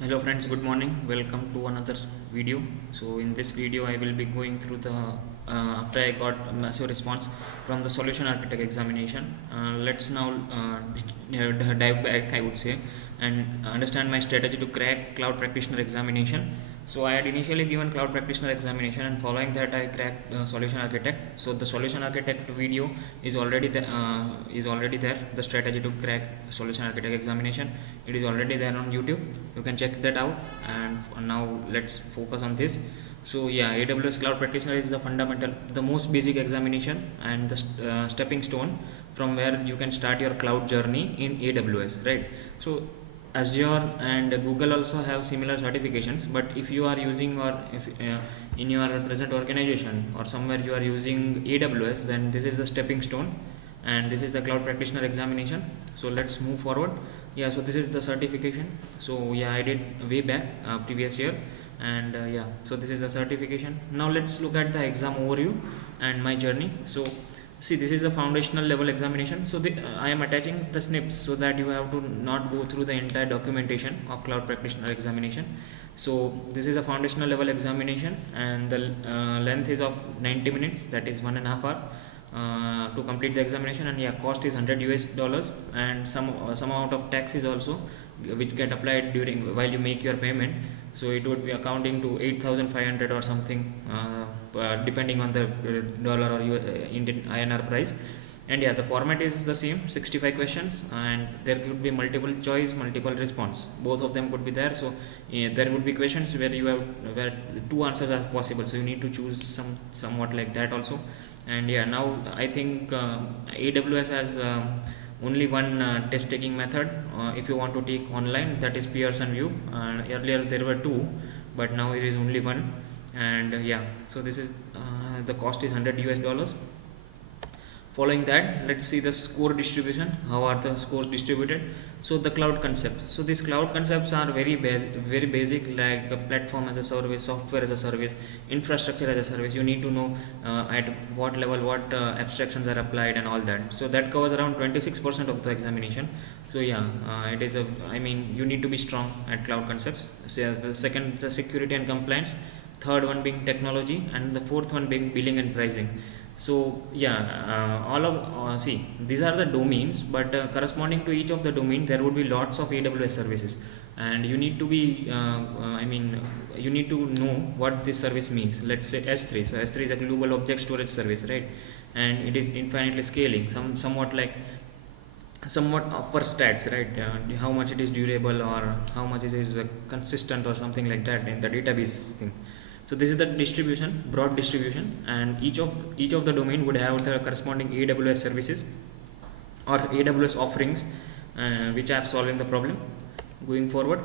Hello friends, good morning. Welcome to another video. So in this video I will be going through the after I got a massive response from the solution architect examination. Let's now dive back, I would say, and understand my strategy to crack cloud practitioner examination. So I had initially given cloud practitioner examination, and following that I cracked solution architect. So the solution architect video is already there. The strategy to crack solution architect examination, it is already there on YouTube. You can check that out. And now let's focus on this. So yeah, AWS Cloud Practitioner is the fundamental, the most basic examination, and the stepping stone from where you can start your cloud journey in AWS, right? So Azure and Google also have similar certifications, but if you are using, or if in your present organization or somewhere you are using AWS, then this is the stepping stone, and this is the cloud practitioner examination. So let's move forward. Yeah, so this is the certification. So yeah, I did way back previous year, and yeah, so this is the certification. Now let's look at the exam overview and my journey. So see, this is the foundational level examination. So I am attaching the snips so that you have to not go through the entire documentation of cloud practitioner examination. So this is a foundational level examination, and the length is of 90 minutes, that is 1.5 hour to complete the examination. And yeah, cost is $100, and some amount of tax is also which get applied during while you make your payment. So it would be accounting to 8,500 or something, depending on the dollar or Indian INR price. And yeah, the format is the same, 65 questions, and there could be multiple choice, multiple response, both of them could be there. So there would be questions where you have where two answers are possible, so you need to choose somewhat like that also. And yeah, now I think AWS has only one test taking method if you want to take online, that is Pearson view. Earlier there were two, but now it is only one. And yeah, so this is the cost is $100. Following that, let's see the score distribution. How are the scores distributed? So the cloud concept. So these cloud concepts are very basic, like a platform as a service, software as a service, infrastructure as a service. You need to know at what level what abstractions are applied and all that. So that covers around 26% of the examination. So yeah, it is a. I mean, you need to be strong at cloud concepts. So as the second, the security and compliance. Third one being technology, and the fourth one being billing and pricing. So yeah, all of see, these are the domains, but corresponding to each of the domain there would be lots of AWS services, and you need to be I mean, you need to know what this service means. Let's say S3. So S3 is a global object storage service, right? And it is infinitely scaling, somewhat upper stats, right? How much it is durable, or how much it is consistent, or something like that in the database thing. So this is the distribution, broad distribution, and each of the domain would have the corresponding AWS services or AWS offerings, which are solving the problem. Going forward,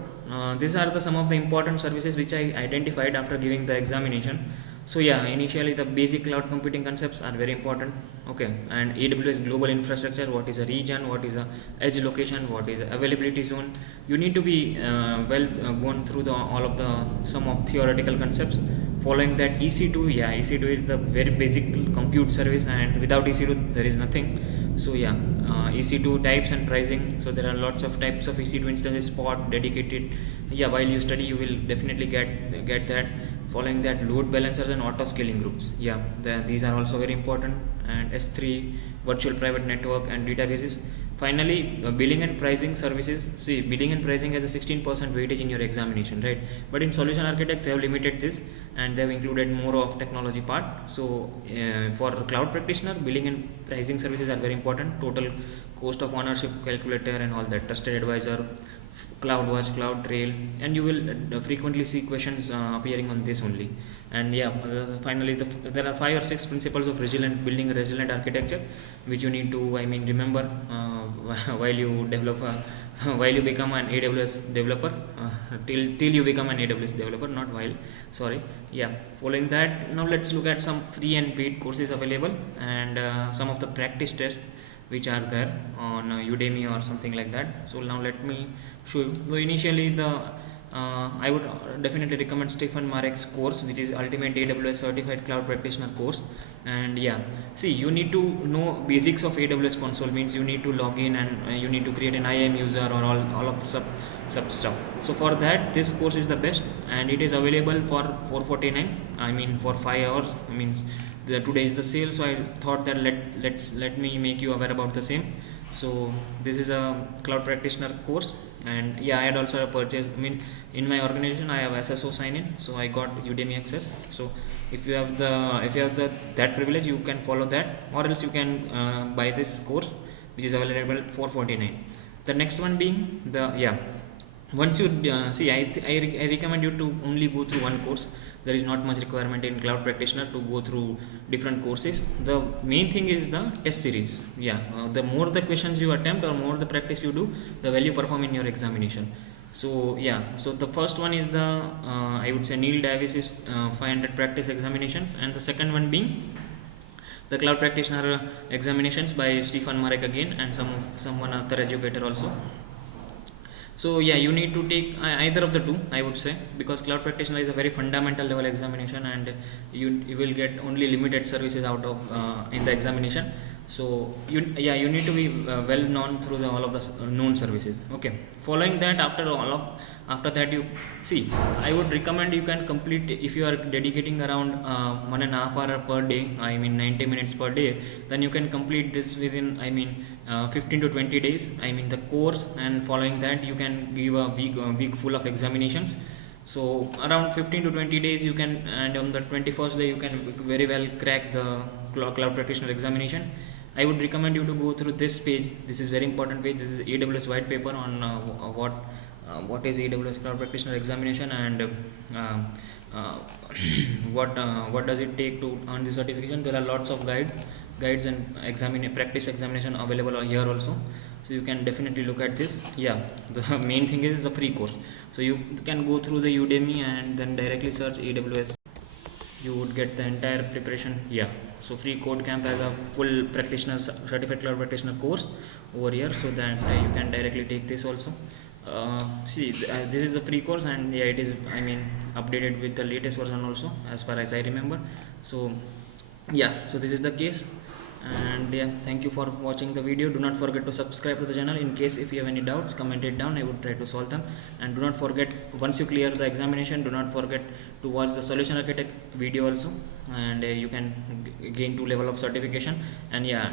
these are some of the important services which I identified after giving the examination. So yeah, initially the basic cloud computing concepts are very important. Okay, and AWS global infrastructure, what is a region, what is a edge location, what is a availability zone. You need to be gone through all of the some of theoretical concepts. Following that, EC2, yeah, EC2 is the very basic compute service, and without EC2 there is nothing. So yeah, EC2 types and pricing. So there are lots of types of EC2 instances: spot, dedicated. Yeah, while you study you will definitely get that. Following that, load balancers and auto scaling groups. Yeah, these are also very important. And S3, virtual private network and databases. Finally, billing and pricing services. See, billing and pricing has a 16% weightage in your examination, right? But in solution architect they have limited this, and they have included more of technology part. So for cloud practitioner, billing and pricing services are very important. Total cost of ownership calculator and all that, trusted advisor, CloudWatch, CloudTrail, and you will frequently see questions appearing on this only. And yeah, finally there are 5 or 6 principles of resilient building a resilient architecture, which you need to, I mean, remember while you develop while you become an AWS developer, till you become an AWS developer, not while, sorry. Yeah, following that, now let's look at some free and paid courses available, and some of the practice tests which are there on Udemy or something like that. So now let me show you. So initially the I would definitely recommend Stephen Marek's course, which is Ultimate AWS Certified Cloud Practitioner course. And yeah, see, you need to know basics of AWS console, means you need to log in and you need to create an IAM user or all of the sub stuff. So for that, this course is the best, and it is available for 449. I mean, for 5 hours. I means today is the sale, so I thought that let me make you aware about the same. So this is a cloud practitioner course, and yeah, I had also purchased, I mean, in my organization I have SSO sign in, so I got Udemy access. So if you have the that privilege, you can follow that, or else you can buy this course, which is available at 449. The next one being the, yeah, once you see, I recommend you to only go through one course. There is not much requirement in cloud practitioner to go through different courses. The main thing is the test series. Yeah, the more the questions you attempt or more the practice you do, the well you perform in your examination. So yeah, so the first one is the I would say Neil Davis's 500 practice examinations, and the second one being the cloud practitioner examinations by Stephen Marek again, and someone other educator also. So yeah, you need to take either of the two, I would say, because cloud practitioner is a very fundamental level examination, and you will get only limited services out of in the examination. So you need to be well known through all of the known services. Okay, following that, after that, you see, I would recommend you can complete, if you are dedicating around 1.5 hour per day, I mean 90 minutes per day, then you can complete this within, I mean, 15 to 20 days, I mean, the course. And following that, you can give a week full of examinations. So around 15 to 20 days you can, and on the 21st day you can very well crack the cloud practitioner examination. I would recommend you to go through this page. This is very important page. This is AWS white paper on what is AWS Cloud Practitioner examination, and what does it take to earn the certification. There are lots of guides and practice examination available here also, so you can definitely look at this. Yeah, the main thing is the free course, so you can go through the Udemy and then directly search AWS. You would get the entire preparation. Yeah, so free code camp has a full practitioner certified cloud practitioner course over here, so that you can directly take this also. This is a free course, and yeah, it is, I mean, updated with the latest version also, as far as I remember. So yeah, so this is the case. And yeah, thank you for watching the video. Do not forget to subscribe to the channel. In case if you have any doubts, comment it down, I would try to solve them. And do not forget, once you clear the examination, do not forget to watch the solution architect video also, and you can gain 2 level of certification. And yeah,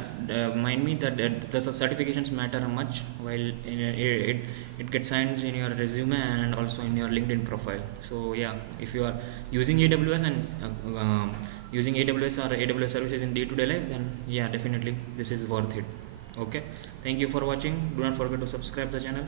mind me that the certifications matter much, while it gets signed in your resume and also in your LinkedIn profile. So yeah, if you are using AWS and using AWS or AWS services in day-to-day life, then yeah, definitely this is worth it. Okay, thank you for watching. Do not forget to subscribe the channel.